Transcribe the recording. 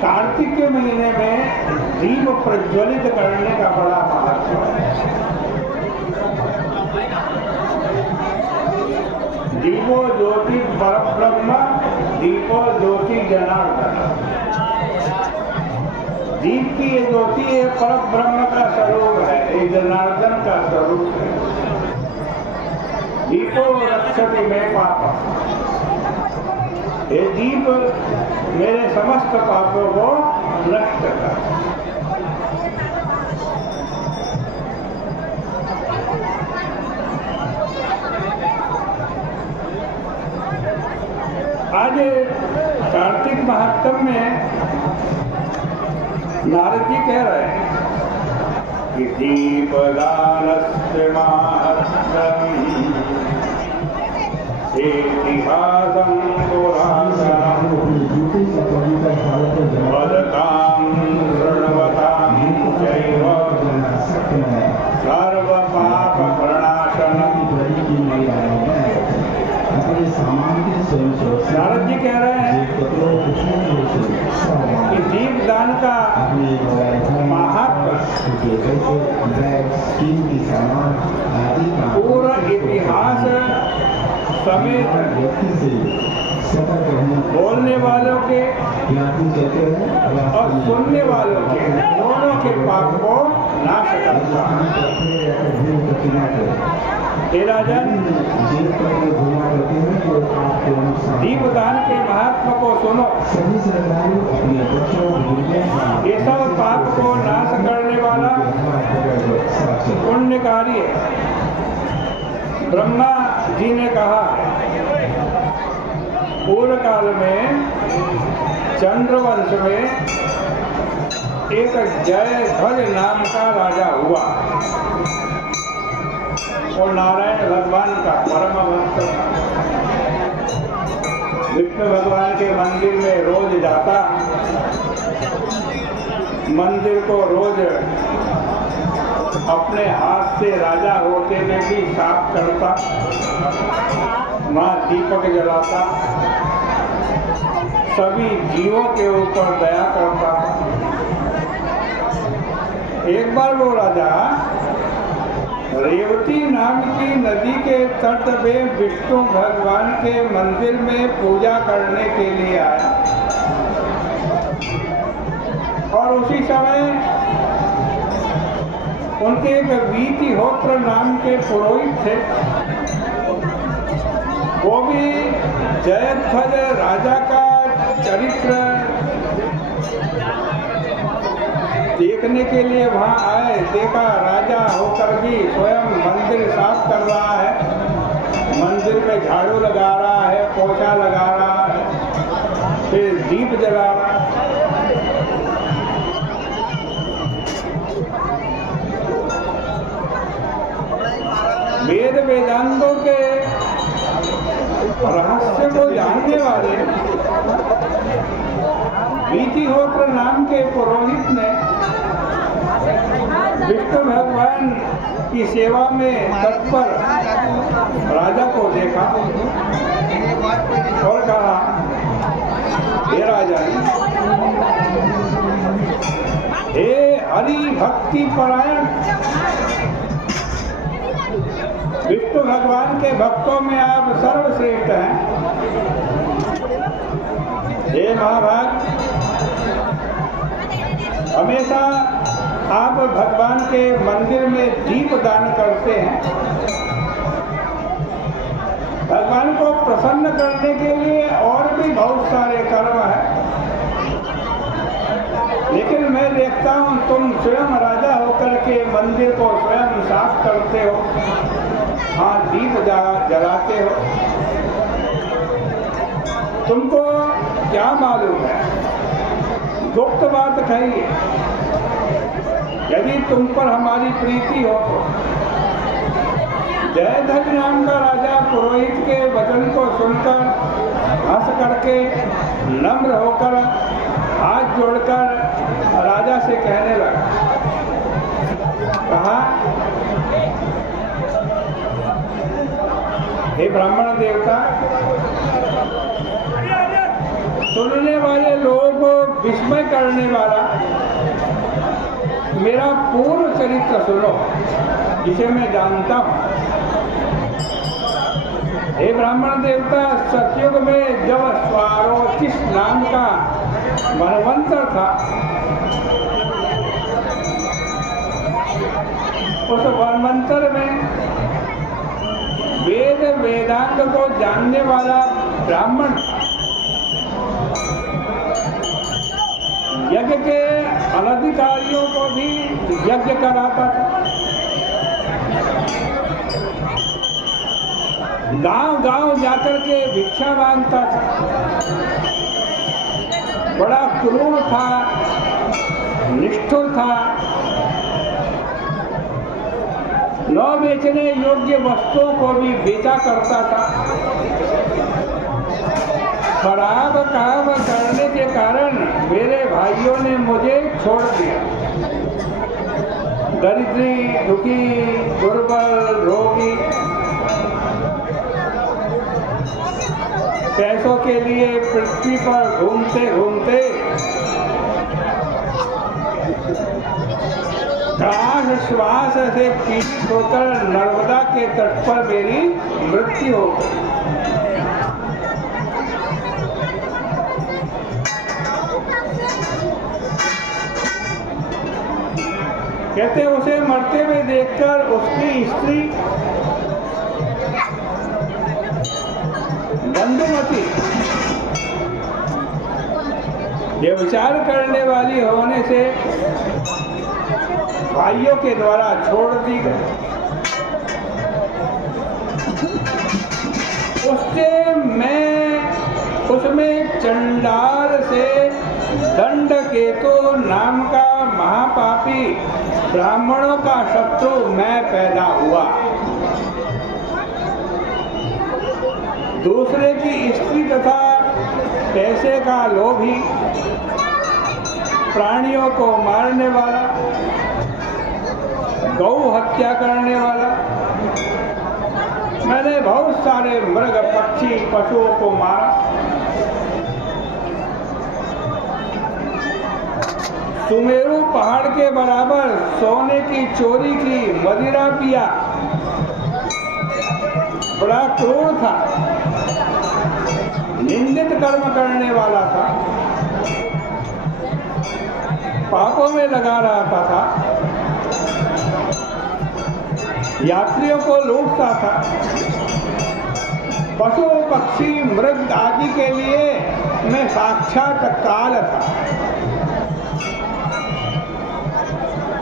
कार्तिक के महीने में दीप प्रज्वलित करने का बड़ा महत्व है। दीपो ज्योति परब्रह्म, दीपो ज्योति जनार्दन। दीप की ये ज्योति है, परब्रह्म का स्वरूप है, ये जनार्दन का स्वरूप है। दीपो रक्षति में पाप, ये दीप मेरे समस्त पापों को नष्ट कर। आज कार्तिक महात्म में नारद जी कह रहे हैं कि दीपदानस्य माहात्म्यम् इतिहासं पुरातनम् वदतां शृण्वतां चैव सर्वपापप्रणाशनम्। नारद जी कह रहे हैं कि दीपदान का महात्म्य पूरा इतिहास समेत बोलने वालों के और सुनने वालों के दोनों के पाप को नाश करता है। हे राजन, दीपदान के महात्मा को सुनो। ये सब पाप को नाश करने वाला पुण्य कार्य है। ब्रह्मा जी ने कहा, पूर्व काल में चंद्रवंश में एक जयध्वज नाम का राजा हुआ और नारायण भगवान का परम भक्त था। विष्णु भगवान के मंदिर में रोज जाता, मंदिर को रोज अपने हाथ से राजा होते हुए भी साफ करता, वहाँ दीपक जलाता, सभी जीवों के ऊपर दया करता। एक बार वो राजा रेवती नाम की नदी के तट पे विष्णु भगवान के मंदिर में पूजा करने के लिए आया और उसी समय उनके एक वीतिहोत्र नाम के पुरोहित थे। वो भी जयध्वज राजा का चरित्र देखने के लिए वहां आए। देखा राजा होकर भी स्वयं मंदिर साफ कर रहा है, मंदिर में झाड़ू लगा रहा है, पोछा लगा रहा है, फिर दीप जला रहा है। वेद वेदांतों के रहस्य को जानने वाले वीतिहोत्र नाम के पुरोहित ने विष्णु भगवान की सेवा में तत्पर राजा को देखा और कहा, हे राजा, हे हरि भक्ति परायण, विष्णु भगवान के भक्तों में आप सर्वश्रेष्ठ हैं। हे महाभाग, हमेशा आप भगवान के मंदिर में दीप दान करते हैं। भगवान को प्रसन्न करने के लिए और भी बहुत सारे कर्म हैं, लेकिन मैं देखता हूँ तुम स्वयं राजा होकर के मंदिर को स्वयं साफ करते हो, हाँ दीप जलाते हो। तुमको क्या मालूम है? गुप्त बात कहिए। यदि तुम पर हमारी प्रीति हो तो। जयध्वज नाम का राजा पुरोहित के वचन को सुनकर हंस करके नम्र होकर हाथ जोड़कर राजा से कहने लगा, कहा, हे ब्राह्मण देवता, सुनने वाले विस्मय करने वाला मेरा पूर्व चरित्र सुनो, जिसे मैं जानता हूँ। हे ब्राह्मण देवता, सतयुग में जब स्वारोचिष नाम का मनवंतर था, उस मनवंतर में वेद वेदांग को जानने वाला ब्राह्मण यज्ञ के अनधिकारियों को भी यज्ञ कराता था। गांव गांव जाकर के भिक्षा मांगता था। बड़ा क्रूर था, निष्ठुर था। न बेचने योग्य वस्तुओं को भी बेचा करता था। खराब काम करने के कारण मेरे भाइयों ने मुझे छोड़ दिया। दरिद्री, दुखी, दुर्बल, रोगी, पैसों के लिए पृथ्वी पर घूमते घूमते श्वास श्वास से पीड़ित होकर नर्मदा के तट पर मेरी मृत्यु हो गई। कहते उसे मरते हुए देखकर उसकी स्त्री बंधुमती व्यभिचार करने वाली होने से भाइयों के द्वारा छोड़ दी गई। उसमें चंडाल से दंडकेतु नाम का महापापी ब्राह्मणों का शत्रु मैं पैदा हुआ। दूसरे की स्त्री तथा पैसे का लोभी, प्राणियों को मारने वाला, गौ हत्या करने वाला, मैंने बहुत सारे मृग, पक्षी, पशुओं को मारा। सुमेरु पहाड़ के बराबर सोने की चोरी की, मदिरा पिया। बड़ा क्रूर था, निंदित कर्म करने वाला था, पापों में लगा रहता था, यात्रियों को लूटता था, पशु पक्षी मृग आदि के लिए मैं साक्षात काल था।